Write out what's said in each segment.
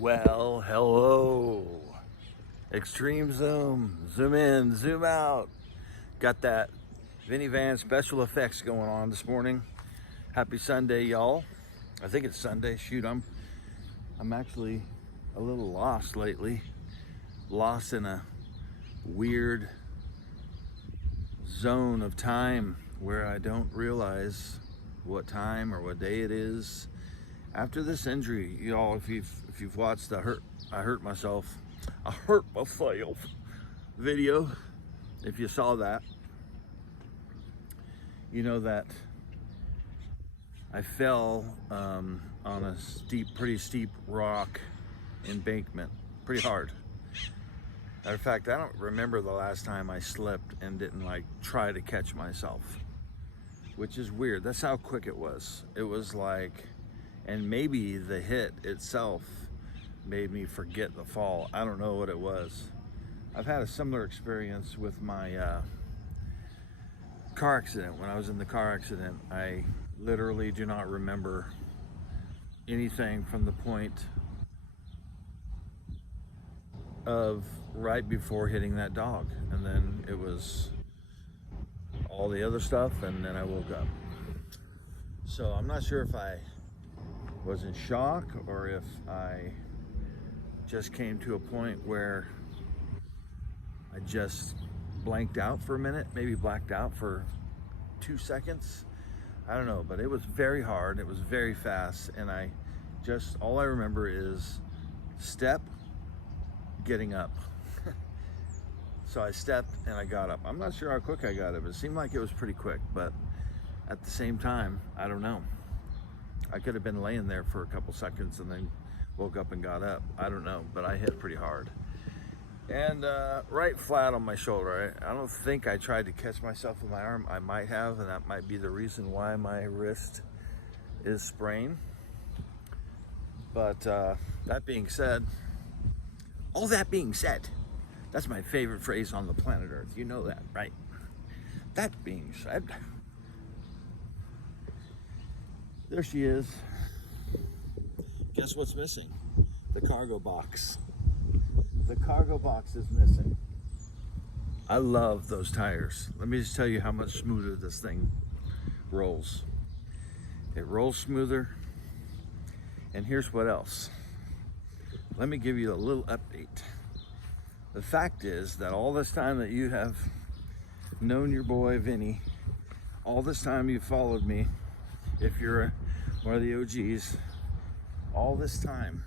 Well, hello. Extreme zoom, zoom in, zoom out. Got that Vinny Van special effects going on this morning. Happy Sunday, y'all. I think it's Sunday. Shoot, I'm actually a little lost lately. Lost in a weird zone of time where I don't realize what time or what day it is. After this injury, y'all, if you've watched I hurt myself video, if you saw that, you know that I fell on a pretty steep rock embankment, pretty hard. Matter of fact, I don't remember the last time I slipped and didn't try to catch myself, which is weird. That's how quick it was. It was like, and maybe the hit itself made me forget the fall. I don't know what it was. I've had a similar experience with my car accident. When I was in the car accident, I literally do not remember anything from the point of right before hitting that dog. And then it was all the other stuff, and then I woke up. So I'm not sure if I was in shock or if I just came to a point where I just blanked out for a minute, maybe blacked out for 2 seconds. I don't know, but it was very hard. It was very fast. And all I remember is step, getting up. So I stepped and I got up. I'm not sure how quick I got up. It seemed like it was pretty quick, but at the same time, I don't know. I could have been laying there for a couple seconds and then woke up and got up. I don't know, but I hit pretty hard. And right flat on my shoulder. I don't think I tried to catch myself with my arm. I might have, and that might be the reason why my wrist is sprained. But that being said, all that being said, that's my favorite phrase on the planet Earth. You know that, right? That being said, there she is. Guess what's missing? The cargo box. The cargo box is missing. I love those tires. Let me just tell you how much smoother this thing rolls. It rolls smoother. And here's what else. Let me give you a little update. The fact is that all this time that you have known your boy Vinny, all this time you followed me, if you're one of the OGs, all this time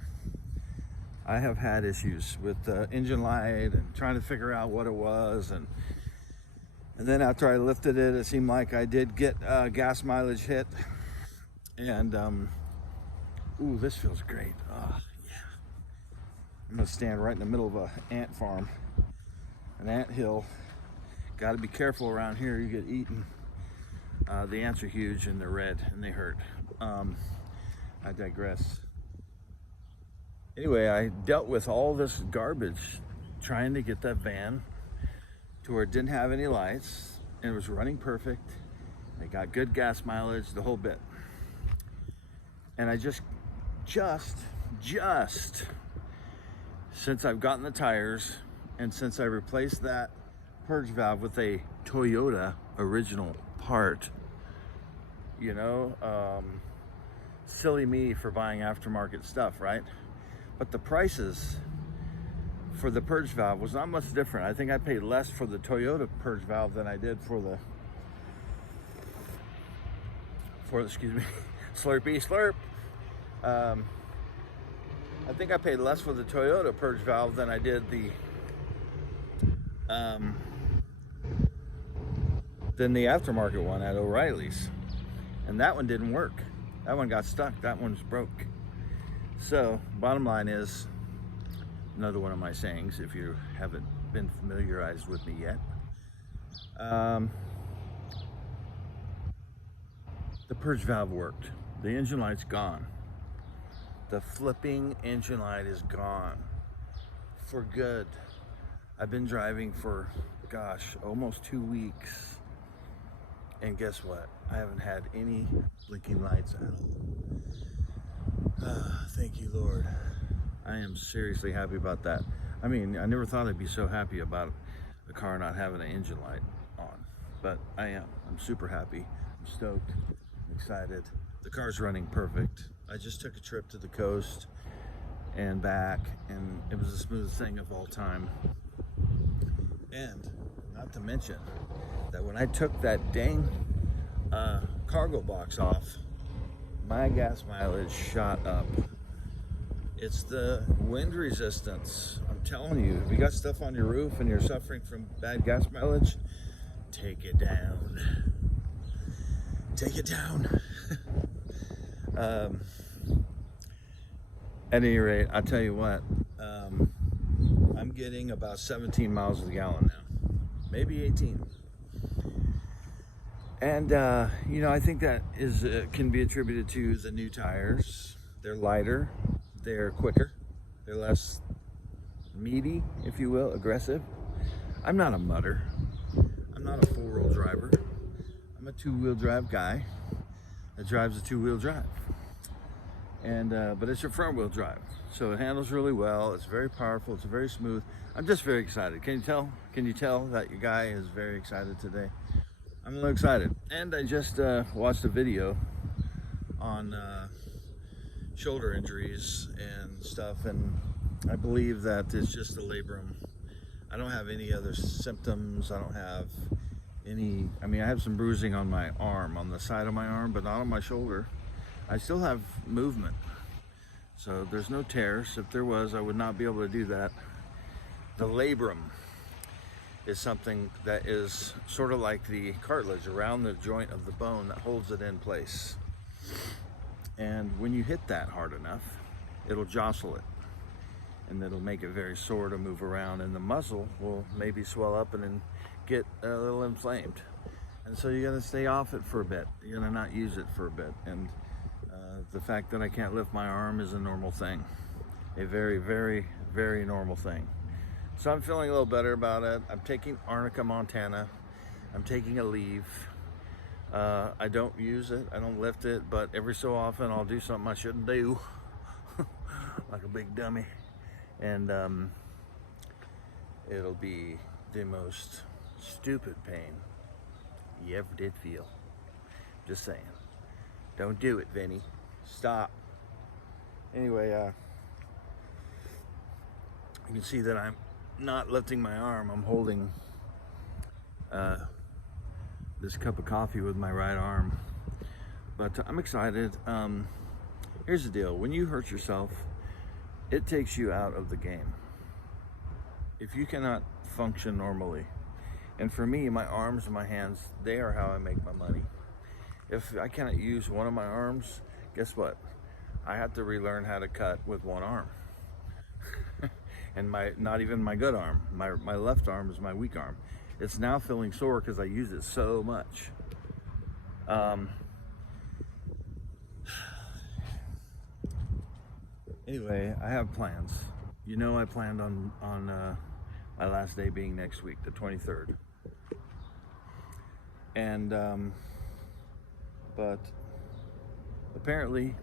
I have had issues with the engine light and trying to figure out what it was, and then after I lifted it, it seemed like I did get gas mileage hit. And ooh, this feels great. Oh yeah. I'm gonna stand right in the middle of an ant farm, an ant hill. Got to be careful around here, you get eaten. The ants are huge and they're red and they hurt. I digress. Anyway, I dealt with all this garbage trying to get that van to where it didn't have any lights and it was running perfect. It got good gas mileage, the whole bit. And I just since I've gotten the tires and since I replaced that purge valve with a Toyota original part, you know, silly me for buying aftermarket stuff, right? But the prices for the purge valve was not much different. I think I paid less for the Toyota purge valve than I did for the excuse me, Slurpee slurp. I think I paid less for the Toyota purge valve than I did than the aftermarket one at O'Reilly's. And that one didn't work. That one got stuck. That one's broke. So, bottom line is, another one of my sayings, if you haven't been familiarized with me yet. The purge valve worked. The engine light's gone. The flipping engine light is gone. For good. I've been driving for, gosh, almost 2 weeks. And guess what? I haven't had any blinking lights at all. Thank you, Lord. I I am seriously happy about that. I mean, I never thought I'd be so happy about a car not having an engine light on, but I am. I'm super happy. I'm stoked. I'm excited. The car's running perfect. I just took a trip to the coast and back, and it was the smoothest thing of all time. And not to mention that when I took that dang cargo box off, my gas mileage shot up. It's the wind resistance. I'm telling you, if you got stuff on your roof and you're suffering from bad gas mileage, take it down. Take it down. At any rate, I'll tell you what, I'm getting about 17 miles a gallon now, maybe 18. And, you know, I think that can be attributed to the new tires. They're lighter, they're quicker, they're less meaty, if you will, aggressive. I'm not a mutter. I'm not a four-wheel driver. I'm a two-wheel drive guy that drives a two-wheel drive. And but it's a front-wheel drive, so it handles really well. It's very powerful. It's very smooth. I'm just very excited. Can you tell? Can you tell that your guy is very excited today? I'm a little excited. And I just watched a video on shoulder injuries and stuff, and I believe that it's just the labrum. I don't have any other symptoms. I don't have any, I mean, I have some bruising on my arm, on the side of my arm, but not on my shoulder. I still have movement, so there's no tears. If there was, I would not be able to do that. The labrum is something that is sort of like the cartilage around the joint of the bone that holds it in place. And when you hit that hard enough, it'll jostle it, and it'll make it very sore to move around, and the muscle will maybe swell up and then get a little inflamed. And so you're gonna stay off it for a bit. You're gonna not use it for a bit. And the fact that I can't lift my arm is a normal thing. A very, very, very normal thing. So I'm feeling a little better about it. I'm taking Arnica Montana. I'm taking a leave. I don't use it, I don't lift it, but every so often I'll do something I shouldn't do. Like a big dummy. And it'll be the most stupid pain you ever did feel. Just saying. Don't do it, Vinny. Stop. Anyway, you can see that I'm not lifting my arm. I'm holding this cup of coffee with my right arm. But I'm excited. Here's the deal. When you hurt yourself, it takes you out of the game. If you cannot function normally, and for me, my arms and my hands, they are how I make my money. If I cannot use one of my arms, guess what? I have to relearn how to cut with one arm. And not even my good arm. My left arm is my weak arm. It's now feeling sore because I use it so much. Anyway, I have plans. You know, I planned on my last day being next week, the 23rd. And but apparently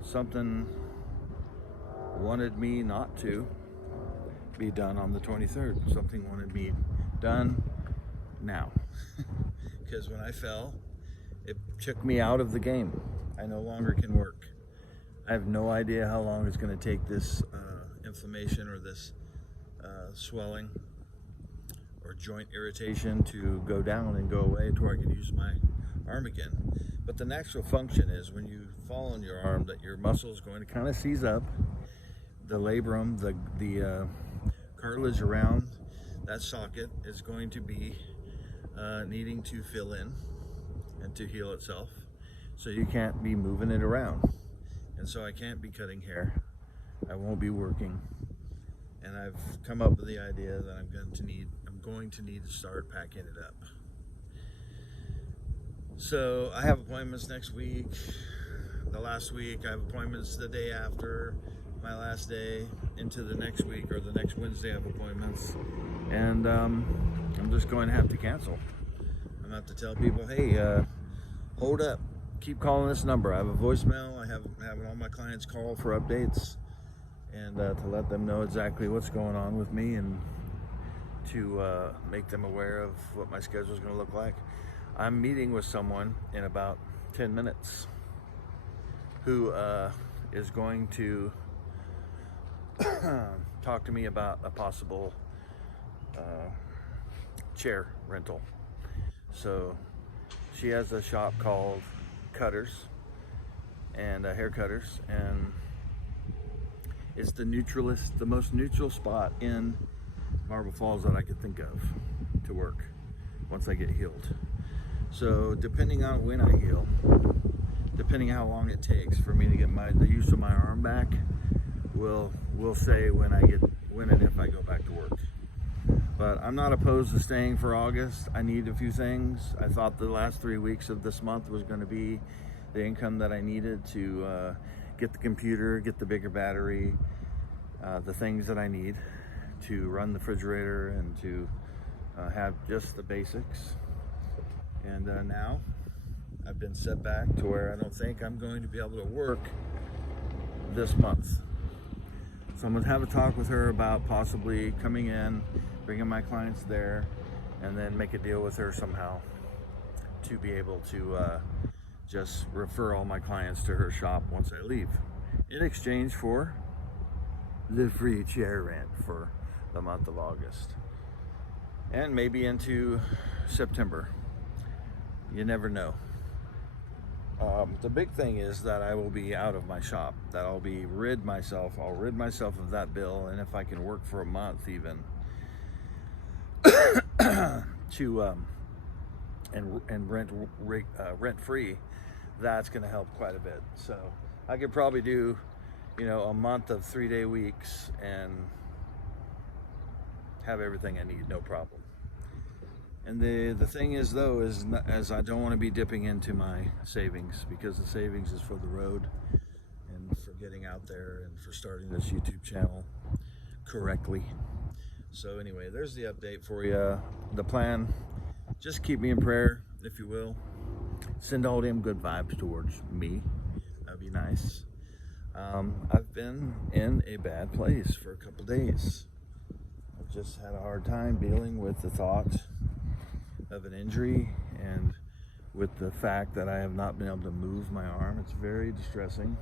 something wanted me not to be done on the 23rd. Something wanted me done now. Because when I fell, it took me out of the game. I no longer can work. I have no idea how long it's going to take this inflammation or this swelling or joint irritation to go down and go away to where I can use my arm again. But the natural function is when you fall on your arm that your muscle is going to kind of seize up. The labrum, the cartilage around that socket is going to be needing to fill in and to heal itself. So you can't be moving it around. And so I can't be cutting hair. I won't be working. And I've come up with the idea that I'm going to need to start packing it up. So I have appointments next week. The last week I have appointments the day after my last day into the next week, or the next Wednesday I have appointments. And I'm just going to have to cancel. I'm going to have to tell people, hey, hold up. Keep calling this number. I have a voicemail. I have all my clients call for updates. and to let them know exactly what's going on with me, and to make them aware of what my schedule is going to look like. I'm meeting with someone in about 10 minutes who is going to talk to me about a possible chair rental. So she has a shop called Cutters and Hair Cutters, and it's the most neutral spot in Marble Falls that I could think of to work once I get healed. So depending on when I heal, depending how long it takes for me to get the use of my arm back, will say when and if I go back to work. But I'm not opposed to staying for August. I need a few things. I thought the last 3 weeks of this month was going to be the income that I needed to get the computer, get the bigger battery, the things that I need to run the refrigerator, and to have just the basics. And now I've been set back to where I don't think I'm going to be able to work this month. So I'm going to have a talk with her about possibly coming in, bringing my clients there, and then make a deal with her somehow to be able to just refer all my clients to her shop once I leave, in exchange for the free chair rent for the month of August, and maybe into September. You never know. The big thing is that I will be out of my shop, that I'll rid myself of that bill, and if I can work for a month even to and rent free, that's going to help quite a bit. So I could probably do, a month of 3-day weeks and have everything I need, no problem. And the thing is, though, is I don't want to be dipping into my savings, because the savings is for the road and for getting out there and for starting this YouTube channel correctly. So anyway, there's the update for you. The plan, just keep me in prayer, if you will. Send all them good vibes towards me. That'd be nice. I've been in a bad place for a couple days. I've just had a hard time dealing with the thought of an injury, and with the fact that I have not been able to move my arm. It's very distressing.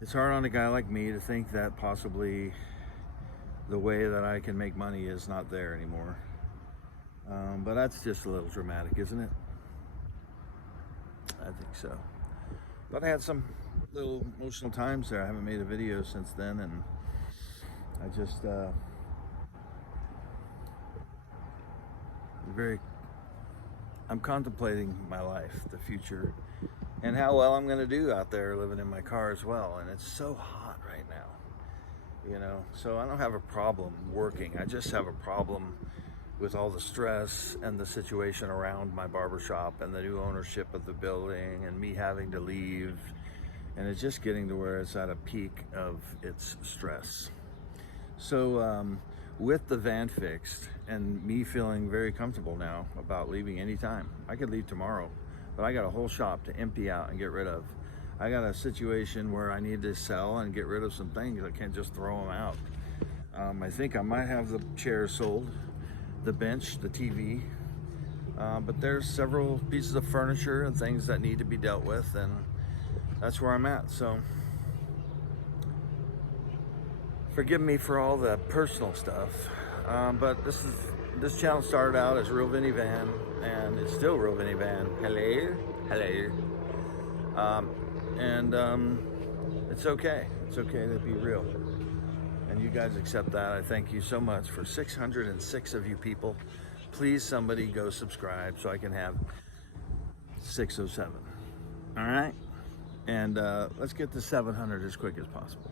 It's hard on a guy like me to think that possibly the way that I can make money is not there anymore. But that's just a little dramatic, isn't it? I think so. But I had some little emotional times there. I haven't made a video since then, and I just I'm contemplating my life, the future, and how well I'm going to do out there living in my car as well. And it's so hot right now, so I don't have a problem working. I just have a problem with all the stress and the situation around my barbershop and the new ownership of the building and me having to leave. And it's just getting to where it's at a peak of its stress. So with the van fixed and me feeling very comfortable now about leaving anytime, I could leave tomorrow, but I got a whole shop to empty out and get rid of. I got a situation where I need to sell and get rid of some things. I can't just throw them out. I think I might have the chairs sold, the bench, the TV, but there's several pieces of furniture and things that need to be dealt with, and that's where I'm at. So forgive me for all the personal stuff, but this channel started out as Real Vinny Van, and it's still Real Vinny Van. Hello. It's okay. It's okay to be real, and you guys accept that. I thank you so much for 606 of you people. Please, somebody go subscribe so I can have 607. All right, and let's get to 700 as quick as possible.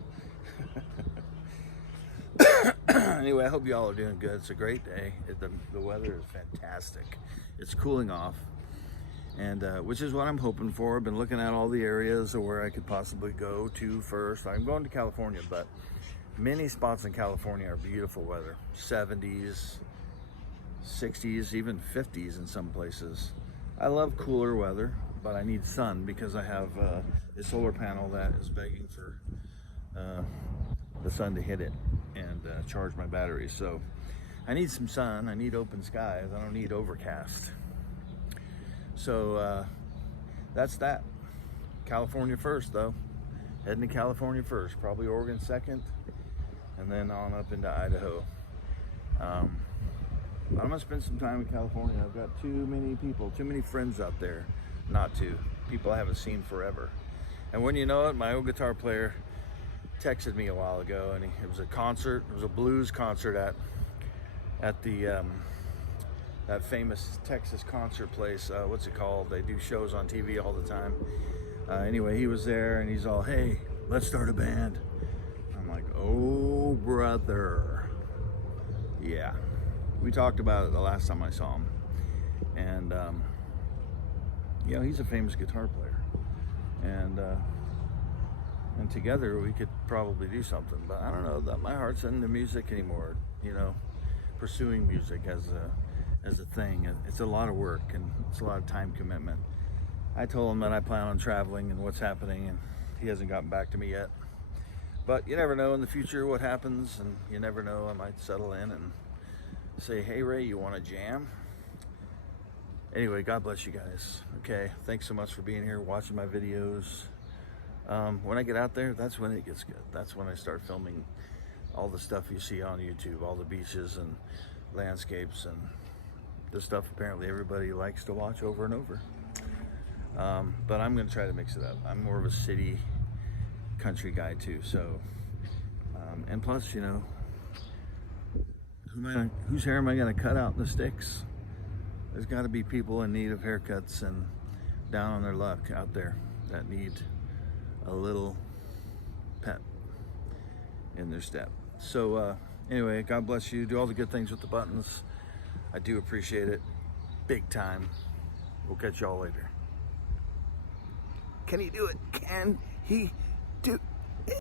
Anyway, I hope you all are doing good. It's a great day. The weather is fantastic. It's cooling off, and which is what I'm hoping for. I've been looking at all the areas of where I could possibly go to first. I'm going to California, but many spots in California are beautiful weather. 70s, 60s, even 50s in some places. I love cooler weather, but I need sun because I have a solar panel that is begging for the sun to hit it and charge my batteries. So I need some sun. I need open skies. I don't need overcast. So that's that. California first, though. Heading to California first. Probably Oregon second, and then on up into Idaho. I'm gonna spend some time in California. I've got too many people, too many friends out there not to. People I haven't seen forever. And when you know it, my old guitar player texted me a while ago, and it was a concert. It was a blues concert at the that famous Texas concert place. What's it called? They do shows on TV all the time. Anyway, he was there, and he's all, "Hey, let's start a band." I'm like, "Oh, brother." Yeah, we talked about it the last time I saw him, and you know, he's a famous guitar player, and together we could probably do something. But I don't know that my heart's into music anymore. You know, pursuing music as a thing. It's a lot of work and it's a lot of time commitment. I told him that I plan on traveling and what's happening, and he hasn't gotten back to me yet. But you never know in the future what happens, and you never know. I might settle in and say, "Hey Ray, you want to jam?" Anyway, God bless you guys. Okay, thanks so much for being here, watching my videos. When I get out there, that's when it gets good. That's when I start filming all the stuff you see on YouTube, all the beaches and landscapes and the stuff apparently everybody likes to watch over and over. But I'm gonna try to mix it up. I'm more of a city country guy too, so and plus, you know, whose hair am I gonna cut out in the sticks? There's got to be people in need of haircuts and down on their luck out there that need a little pep in their step. So anyway, God bless you. Do all the good things with the buttons. I do appreciate it big time. We'll catch y'all later. Can he do it? Can he